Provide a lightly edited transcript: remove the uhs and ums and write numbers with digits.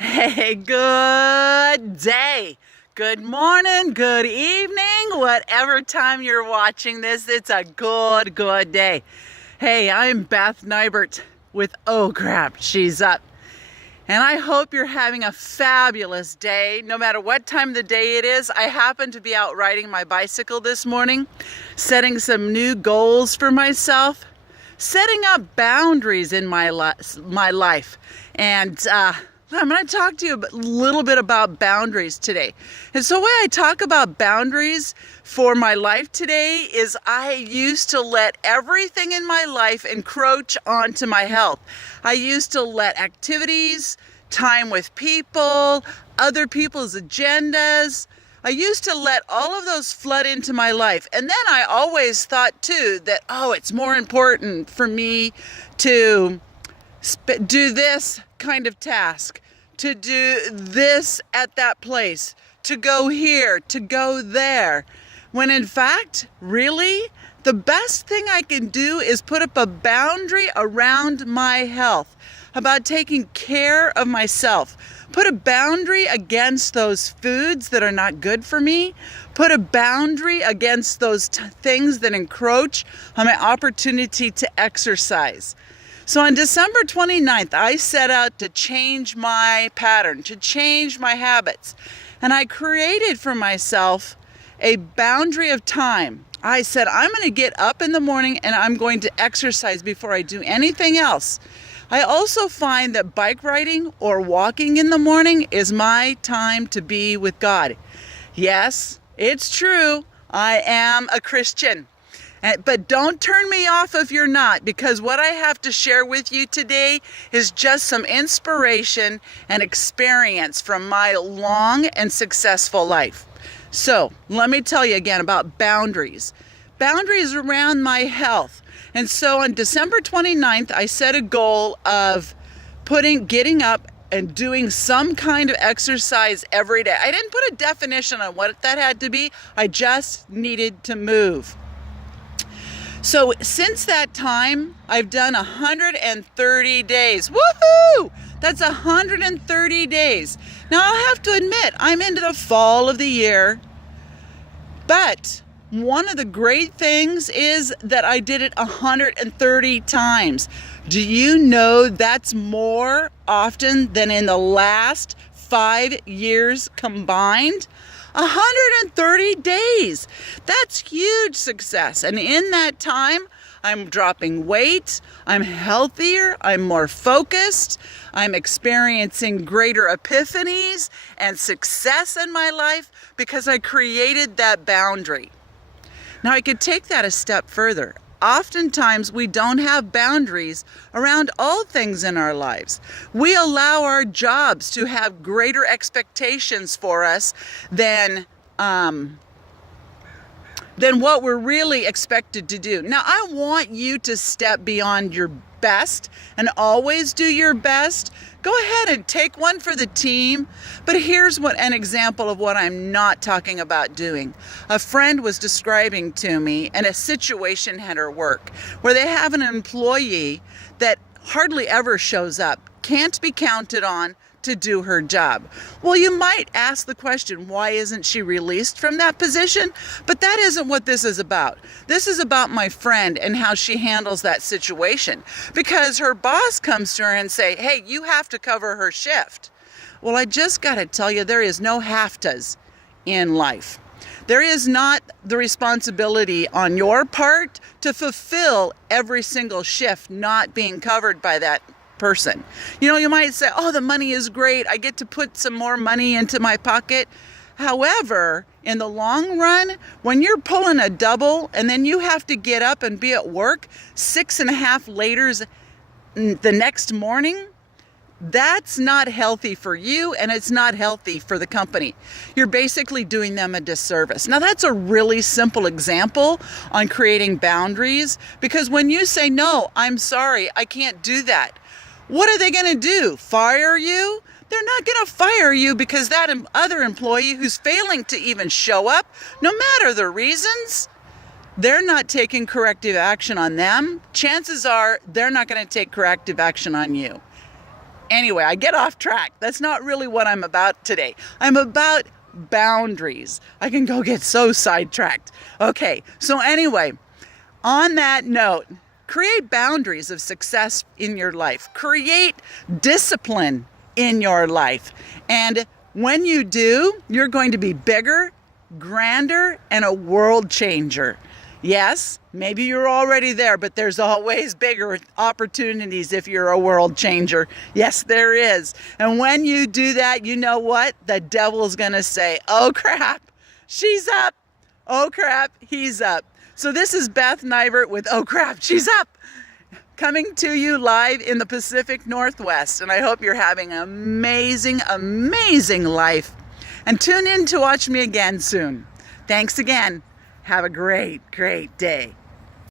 Hey, good day, good morning, good evening, whatever time you're watching this, it's a good day. Hey, I'm Beth Neibert with Oh Crap, She's Up. And I hope you're having a fabulous day, no matter what time of the day it is. I happen to be out riding my bicycle this morning, setting some new goals for myself, setting up boundaries in my life. And I'm going to talk to you a little bit about boundaries today. And so the way I talk about boundaries for my life today is I used to let everything in my life encroach onto my health. I used to let activities, time with people, other people's agendas, I used to let all of those flood into my life. And then I always thought too that, it's more important for me to do this kind of task, to do this at that place, to go here, to go there. When in fact, really, the best thing I can do is put up a boundary around my health, about taking care of myself. Put a boundary against those foods that are not good for me. Put a boundary against those things that encroach on my opportunity to exercise. So on December 29th, I set out to change my pattern, to change my habits. And I created for myself a boundary of time. I said, I'm going to get up in the morning and I'm going to exercise before I do anything else. I also find that bike riding or walking in the morning is my time to be with God. Yes, it's true. I am a Christian. But don't turn me off if you're not, because what I have to share with you today is just some inspiration and experience from my long and successful life. So let me tell you again about boundaries. Boundaries around my health. And so on December 29th, I set a goal of getting up and doing some kind of exercise every day. I didn't put a definition on what that had to be. I just needed to move. So since that time, I've done 130 days. Woohoo! That's 130 days. Now I'll have to admit, I'm into the fall of the year, but one of the great things is that I did it 130 times. Do you know that's more often than in the last 5 years combined? 130 days. That's huge success. And in that time, I'm dropping weight, I'm healthier, I'm more focused, I'm experiencing greater epiphanies and success in my life because I created that boundary. Now I could take that a step further. Oftentimes we don't have boundaries around all things in our lives. We allow our jobs to have greater expectations for us than what we're really expected to do. Now, I want you to step beyond your best and always do your best. Go ahead and take one for the team. But here's an example of what I'm not talking about doing. A friend was describing to me a situation at her work where they have an employee that hardly ever shows up, can't be counted on to do her job. Well, you might ask the question, why isn't she released from that position? But that isn't what this is about. This is about my friend and how she handles that situation. Because her boss comes to her and say, hey, you have to cover her shift. Well, I just got to tell you, there is no have-tos in life. There is not the responsibility on your part to fulfill every single shift not being covered by that person. You might say, the money is great. I get to put some more money into my pocket. However, in the long run, when you're pulling a double and then you have to get up and be at work 6.5 later the next morning, that's not healthy for you and it's not healthy for the company. You're basically doing them a disservice. Now that's a really simple example on creating boundaries, because when you say, no, I'm sorry, I can't do that, what are they going to do? Fire you? They're not going to fire you because that other employee who's failing to even show up, no matter the reasons, they're not taking corrective action on them. Chances are they're not going to take corrective action on you. Anyway, I get off track. That's not really what I'm about today. I'm about boundaries. I can go get so sidetracked. Okay, so anyway, on that note, create boundaries of success in your life. Create discipline in your life. And when you do, you're going to be bigger, grander, and a world changer. Yes, maybe you're already there, but there's always bigger opportunities if you're a world changer. Yes, there is. And when you do that, you know what? The devil's going to say, oh crap, she's up. Oh crap, he's up. So this is Beth Neibert with Oh Crap, She's Up, coming to you live in the Pacific Northwest. And I hope you're having an amazing, amazing life. And tune in to watch me again soon. Thanks again. Have a great, great day.